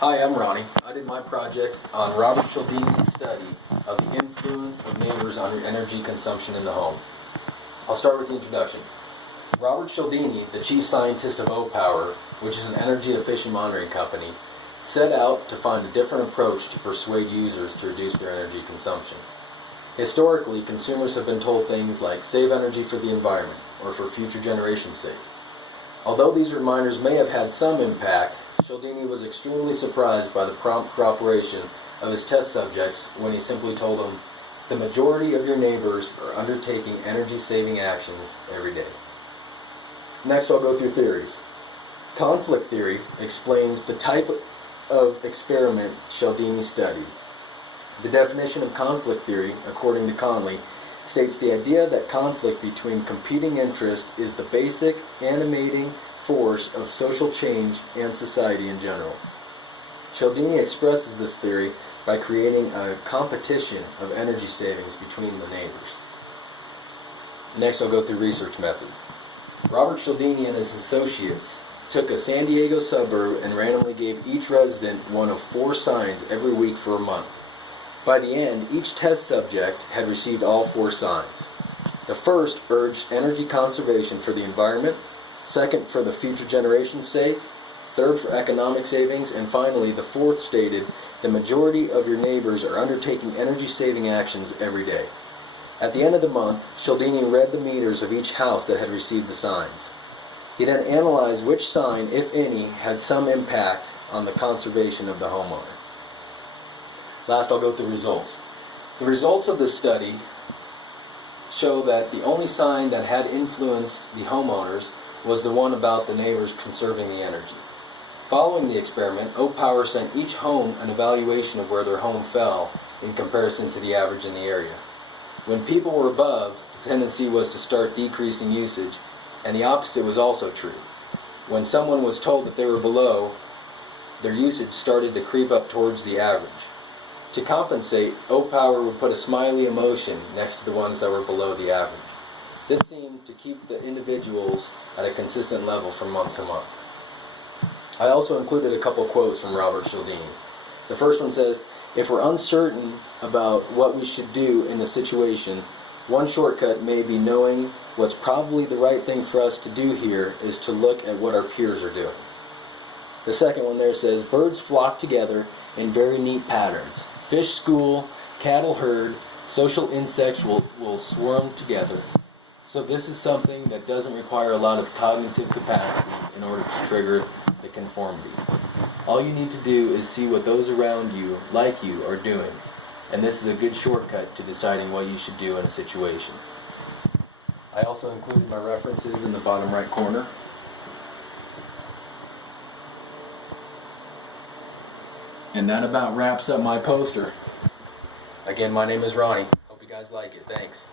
Hi, I'm Ronnie. I did my project on Robert Cialdini's study of the influence of neighbors on your energy consumption in the home. I'll start with the introduction. Robert Cialdini, the chief scientist of O-Power, which is an energy efficient monitoring company, set out to find a different approach to persuade users to reduce their energy consumption. Historically, consumers have been told things like save energy for the environment or for future generations' sake. Although these reminders may have had some impact, Cialdini was extremely surprised by the prompt cooperation of his test subjects when he simply told them, the majority of your neighbors are undertaking energy-saving actions every day. Next, I'll go through theories. Conflict theory explains the type of experiment Cialdini studied. The definition of conflict theory, according to Conley, states the idea that conflict between competing interests is the basic, animating force of social change and society in general. Cialdini expresses this theory by creating a competition of energy savings between the neighbors. Next, I'll go through research methods. Robert Cialdini and his associates took a San Diego suburb and randomly gave each resident one of 4 signs every week for a month. By the end, each test subject had received all 4 signs. The first urged energy conservation for the environment, second for the future generation's sake, third for economic savings, and finally the fourth stated, the majority of your neighbors are undertaking energy-saving actions every day. At the end of the month, Cialdini read the meters of each house that had received the signs. He then analyzed which sign, if any, had some impact on the conservation of the homeowner. Last, I'll go through results. The results of this study show that the only sign that had influenced the homeowners was the one about the neighbors conserving the energy. Following the experiment, O-Power sent each home an evaluation of where their home fell in comparison to the average in the area. When people were above, the tendency was to start decreasing usage, and the opposite was also true. When someone was told that they were below, their usage started to creep up towards the average. To compensate, O-Power would put a smiley emotion next to the ones that were below the average. This seemed to keep the individuals at a consistent level from month to month. I also included a couple quotes from Robert Cialdini. The first one says, if we're uncertain about what we should do in a situation, one shortcut may be knowing what's probably the right thing for us to do here is to look at what our peers are doing. The second one there says, birds flock together in very neat patterns. Fish school, cattle herd, social insects will swarm together. So this is something that doesn't require a lot of cognitive capacity in order to trigger the conformity. All you need to do is see what those around you, like you, are doing. And this is a good shortcut to deciding what you should do in a situation. I also included my references in the bottom right corner. And that about wraps up my poster. Again, my name is Ronnie. Hope you guys like it. Thanks.